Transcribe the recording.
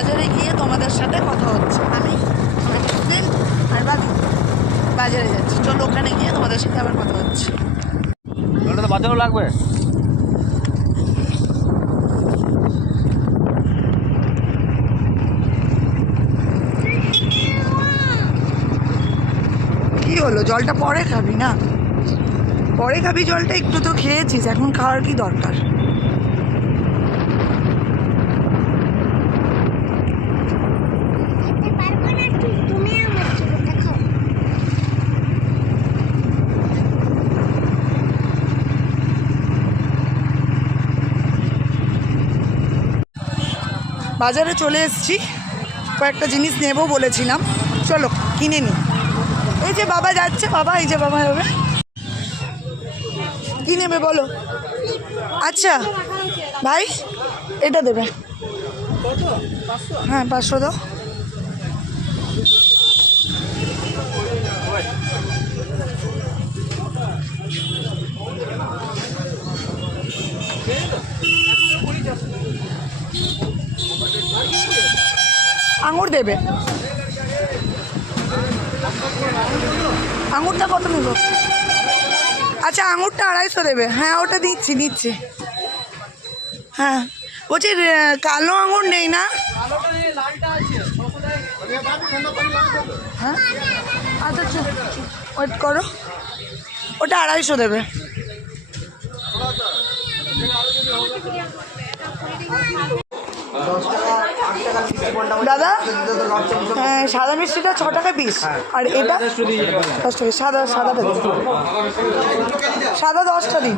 বাজারে গিয়ে তোমাদের সাথে কথা হচ্ছে। আমি আর বাবি বাজারে যাচ্ছি, চলো ওখানে গিয়ে তোমাদের সাথে আবার কথা হচ্ছে। ওটা তো বাজারও লাগবে। কি হলো, জলটা পরে খাবি না? পরে খাবি জলটা, একটু তো খেয়েছিস, এখন খাওয়ার কি দরকার? বাজারে চলে এসেছি, কয়েকটা জিনিস নেব বলেছিলাম, চলো কিনে নিই। এই যে বাবা যাচ্ছে, বাবা এই যে বাবা হবে। কি নেবে বলো? আচ্ছা ভাই এটা দেবে। হ্যাঁ 500 দাও। আঙুর দেবে। আঙুরটা কত নেব? আচ্ছা আঙুরটা 250 দেবে। হ্যাঁ ওটা নিচ্ছি। হ্যাঁ বলছি কালো আঙুর নেই না? হ্যাঁ আচ্ছা ওয়েট করো, ওটা 250 দেবে। দাদা হ্যাঁ সাদা মিষ্টিটা 6 টাকা পিস, আর এটা 10 টাকা। সাদাটা দিন, সাদা 10টা দিন।